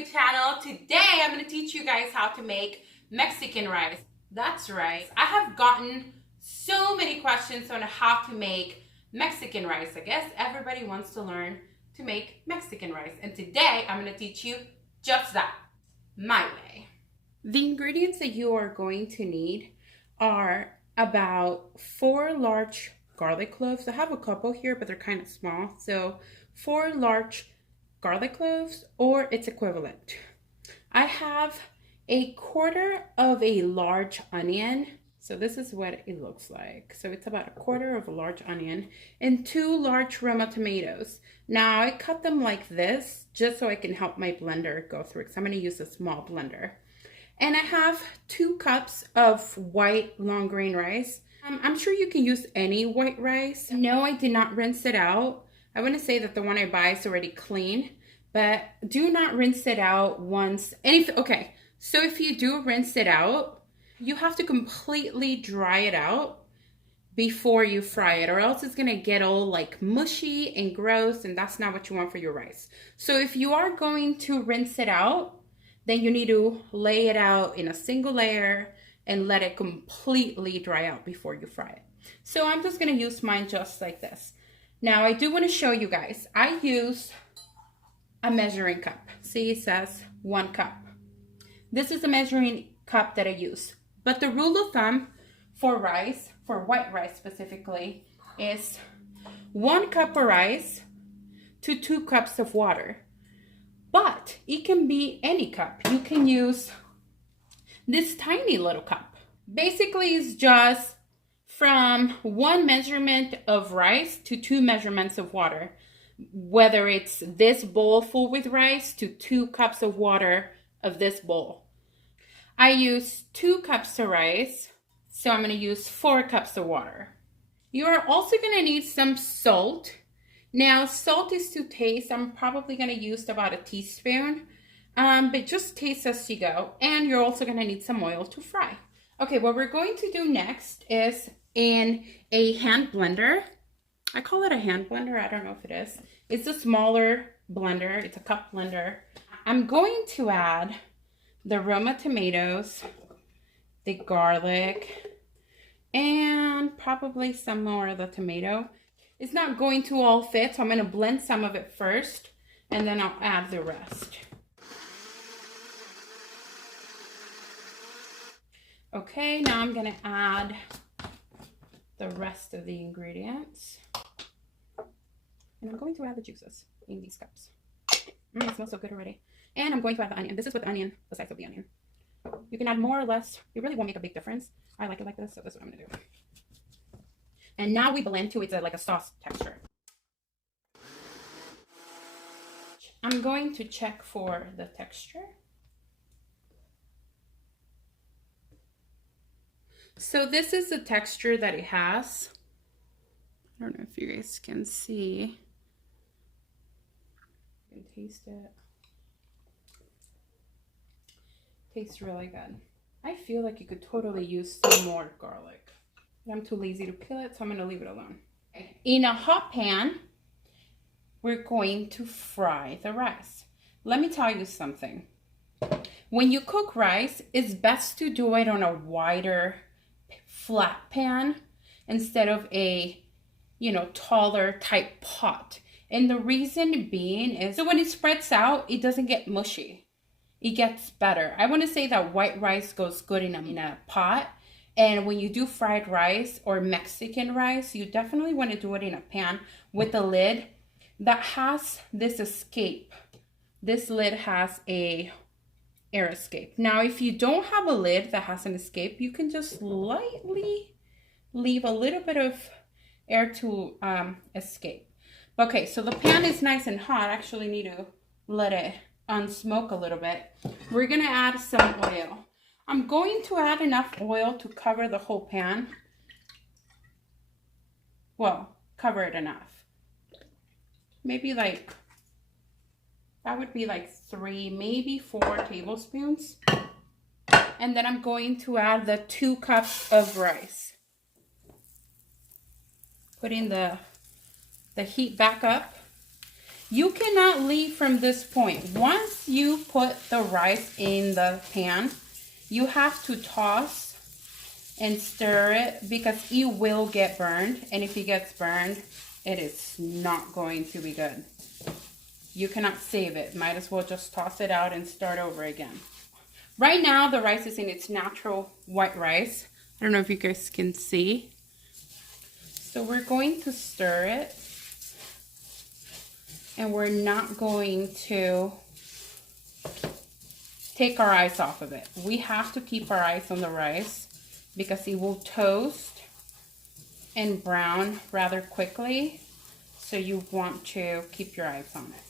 my channel. Today I'm going to teach you guys how to make Mexican rice. That's right. I have gotten so many questions on how to make Mexican rice. I guess everybody wants to learn to make Mexican rice. And today I'm going to teach you just that, my way. The ingredients that you are going to need are about 4 large garlic cloves. I have a couple here, but they're kind of small. So 4 large garlic cloves or its equivalent. I have a quarter of a large onion. So this is what it looks like. So it's about a quarter of a large onion and 2 large Roma tomatoes. Now I cut them like this just so I can help my blender go through it. So I'm going to use a small blender. And I have 2 cups of white long grain rice. I'm sure you can use any white rice. No, I did not rinse it out. I want to say that the one I buy is already clean, but do not rinse it out once. Okay, so if you do rinse it out, you have to completely dry it out before you fry it, or else it's going to get all like mushy and gross, and that's not what you want for your rice. So if you are going to rinse it out, then you need to lay it out in a single layer and let it completely dry out before you fry it. So I'm just going to use mine just like this. Now I do want to show you guys, I use a measuring cup. See, it says 1 cup. This is the measuring cup that I use. But the rule of thumb for rice, for white rice specifically, is 1 cup of rice to 2 cups of water. But it can be any cup. You can use this tiny little cup. Basically, it's just from 1 measurement of rice to 2 measurements of water. Whether it's this bowl full with rice to 2 cups of water of this bowl. I use 2 cups of rice, so I'm going to use 4 cups of water. You are also going to need some salt. Now, salt is to taste. I'm probably going to use about a teaspoon, but just taste as you go. And you're also going to need some oil to fry. Okay, what we're going to do next is in a hand blender. I call it a hand blender. I don't know if it is. It's a smaller blender. It's a cup blender. I'm going to add the Roma tomatoes, the garlic, and probably some more of the tomato. It's not going to all fit, so I'm going to blend some of it first, and then I'll add the rest. Okay, now I'm going to add the rest of the ingredients. And I'm going to add the juices in these cups. It smells so good already. And I'm going to add the onion. This is with the onion, the size of the onion. You can add more or less. It really won't make a big difference. I like it like this, so this is what I'm going to do. And now we blend to it's like a sauce texture. I'm going to check for the texture. So this is the texture that it has. I don't know if you guys can see. You can taste it. Tastes really good. I feel like you could totally use some more garlic. I'm too lazy to peel it, so I'm going to leave it alone. In a hot pan, we're going to fry the rice. Let me tell you something. When you cook rice, it's best to do it on a wider, flat pan instead of a, taller type pot. And the reason being is so when it spreads out, it doesn't get mushy. It gets better. I want to say that white rice goes good in a pot. And when you do fried rice or Mexican rice, you definitely want to do it in a pan with a lid that has this escape. This lid has a air escape. Now, if you don't have a lid that has an escape, you can just lightly leave a little bit of air to escape. Okay, so the pan is nice and hot. I actually need to let it unsmoke a little bit. We're going to add some oil. I'm going to add enough oil to cover the whole pan. Well, cover it enough. Maybe that would be 3, maybe 4 tablespoons. And then I'm going to add the 2 cups of rice. Putting the heat back up. You cannot leave from this point. Once you put the rice in the pan, you have to toss and stir it because it will get burned. And if it gets burned, it is not going to be good. You cannot save it. Might as well just toss it out and start over again. Right now, the rice is in its natural white rice. I don't know if you guys can see. So we're going to stir it. And we're not going to take our eyes off of it. We have to keep our eyes on the rice because it will toast and brown rather quickly. So you want to keep your eyes on it.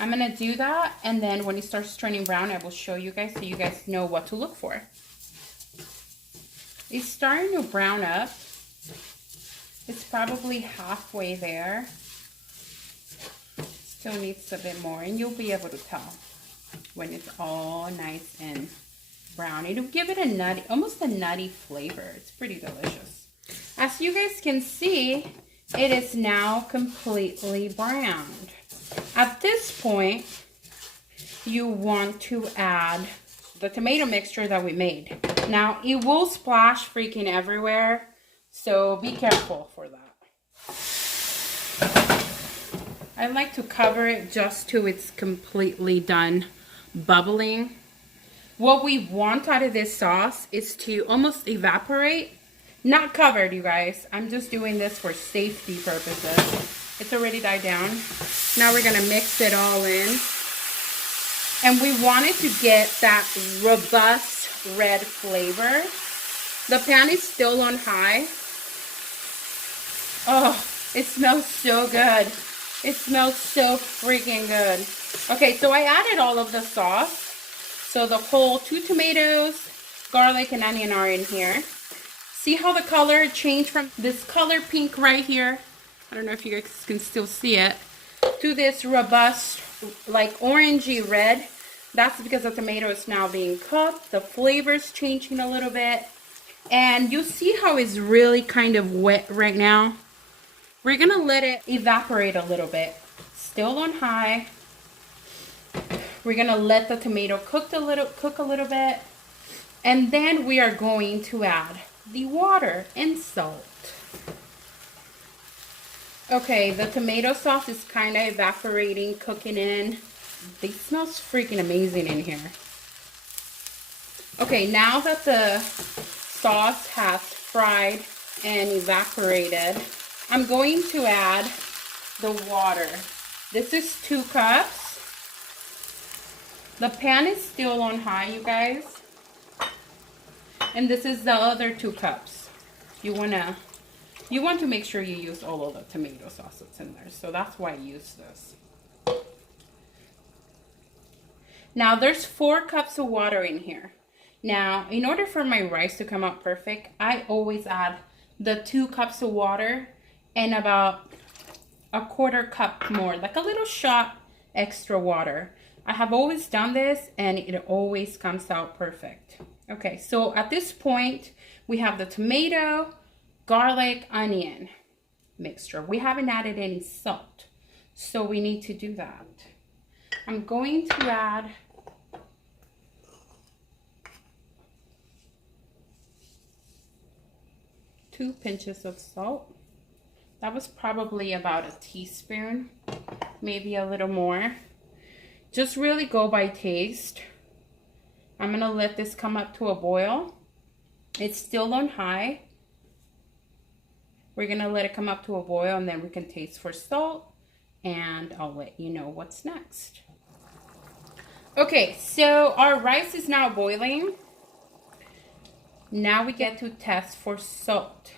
I'm going to do that, and then when it starts turning brown, I will show you guys so you guys know what to look for. It's starting to brown up. It's probably halfway there. Still needs a bit more, and you'll be able to tell when it's all nice and brown. It'll give it a nutty, almost a nutty flavor. It's pretty delicious. As you guys can see, it is now completely browned. At this point, you want to add the tomato mixture that we made. Now, it will splash freaking everywhere, so be careful for that. I like to cover it just till it's completely done bubbling. What we want out of this sauce is to almost evaporate. Not covered, you guys. I'm just doing this for safety purposes. It's already died down. Now we're gonna mix it all in. And we want it to get that robust red flavor. The pan is still on high. Oh, it smells so good. It smells so freaking good. Okay, so I added all of the sauce. So the whole 2 tomatoes, garlic, and onion are in here. See how the color changed from this color pink right here? I don't know if you guys can still see it. To this robust, like orangey red. That's because the tomato is now being cooked. The flavor's changing a little bit. And you see how it's really kind of wet right now? We're gonna let it evaporate a little bit. Still on high. We're gonna let the tomato cook a little bit. And then we are going to add the water and salt. Okay, the tomato sauce is kind of evaporating, cooking in. It smells freaking amazing in here. Okay, now that the sauce has fried and evaporated, I'm going to add the water. This is 2 cups. The pan is still on high, you guys. And this is the other 2 cups. You want to make sure you use all of the tomato sauce that's in there. So that's why I use this. Now there's 4 cups of water in here. Now, in order for my rice to come out perfect, I always add the 2 cups of water and about a 1/4 cup more, like a little shot extra water. I have always done this and it always comes out perfect. Okay, so at this point, we have the tomato, garlic, onion mixture. We haven't added any salt, so we need to do that. I'm going to add two pinches of salt. That was probably about a teaspoon, maybe a little more. Just really go by taste. I'm gonna let this come up to a boil. It's still on high. We're gonna let it come up to a boil and then we can taste for salt and I'll let you know what's next. Okay, so our rice is now boiling. Now we get to test for salt.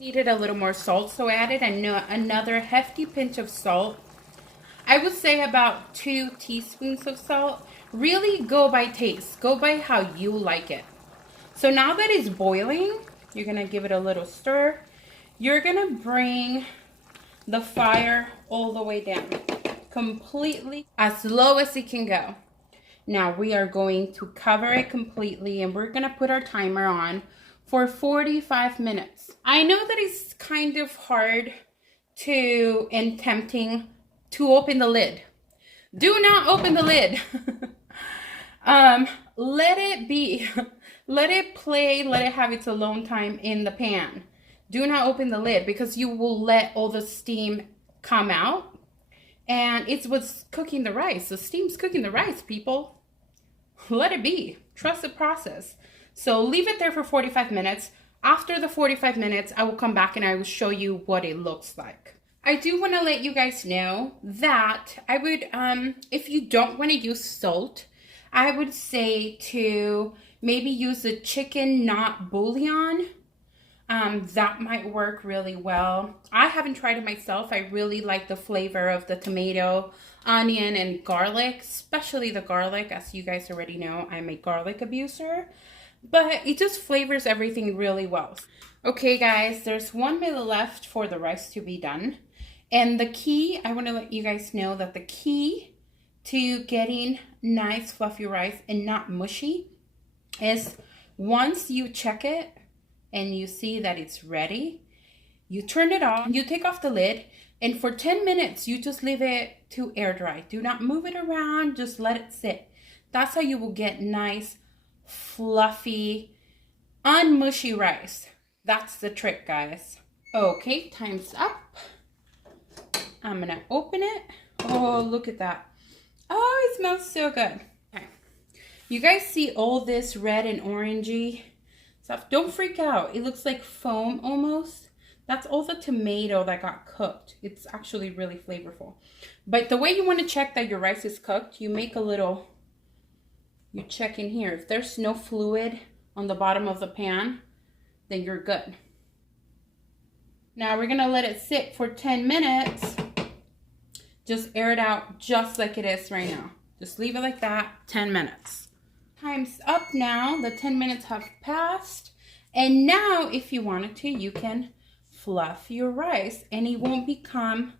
Needed a little more salt, so I added another hefty pinch of salt. I would say about 2 teaspoons of salt. Really go by taste. Go by how you like it. So now that it's boiling, you're going to give it a little stir. You're going to bring the fire all the way down. Completely as low as it can go. Now we are going to cover it completely and we're going to put our timer on for 45 minutes. I know that it's kind of hard and tempting to open the lid. Do not open the lid. Let it be. Let it play. Let it have its alone time in the pan. Do not open the lid because you will let all the steam come out. And it's what's cooking the rice. The steam's cooking the rice, people. Let it be. Trust the process. So leave it there for 45 minutes. After the 45 minutes, I will come back and I will show you what it looks like. I do want to let you guys know that I would, if you don't want to use salt, I would say to maybe use the chicken not bouillon. That might work really well. I haven't tried it myself. I really like the flavor of the tomato, onion, and garlic, especially the garlic. As you guys already know, I'm a garlic abuser, but it just flavors everything really well. Okay, guys, there's 1 minute left for the rice to be done. And the key, I want to let you guys know that the key to getting nice fluffy rice and not mushy is once you check it and you see that it's ready, you turn it off, you take off the lid, and for 10 minutes, you just leave it to air dry. Do not move it around, just let it sit. That's how you will get nice, fluffy, unmushy rice. That's the trick, guys. Okay, time's up. I'm gonna open it. Oh, look at that. Oh, it smells so good. Okay. You guys see all this red and orangey stuff? Don't freak out. It looks like foam almost. That's all the tomato that got cooked. It's actually really flavorful. But the way you want to check that your rice is cooked, you make a little, you check in here. If there's no fluid on the bottom of the pan, then you're good. Now we're gonna let it sit for 10 minutes. Just air it out just like it is right now. Just leave it like that, 10 minutes. Time's up now. The 10 minutes have passed. And now, if you wanted to, you can fluff your rice and it won't become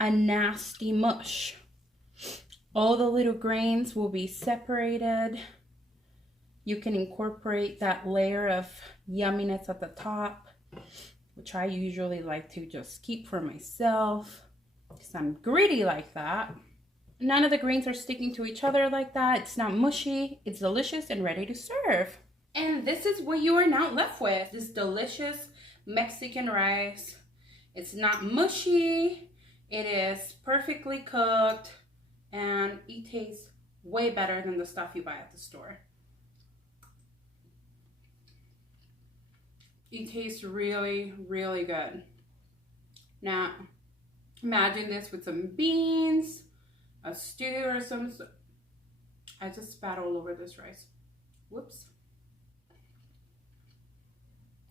a nasty mush. All the little grains will be separated. You can incorporate that layer of yumminess at the top, which I usually like to just keep for myself because I'm greedy like that. None of the grains are sticking to each other like that. It's not mushy. It's delicious and ready to serve. And this is what you are now left with. This delicious Mexican rice. It's not mushy. It is perfectly cooked. And it tastes way better than the stuff you buy at the store. It tastes really, really good. Now, imagine this with some beans, a stew or some. I just spat all over this rice. Whoops.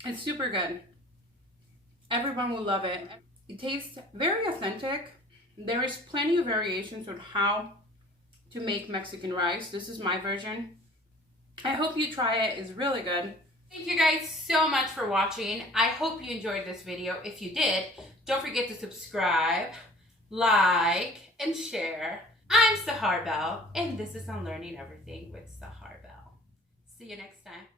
It's super good. Everyone will love it. It tastes very authentic. There is plenty of variations on how to make Mexican rice. This is my version. I hope you try it. It's really good. Thank you guys so much for watching. I hope you enjoyed this video. If you did, don't forget to subscribe, like, and share. I'm Sahar Bell, and this is On Learning Everything with Sahar Bell. See you next time.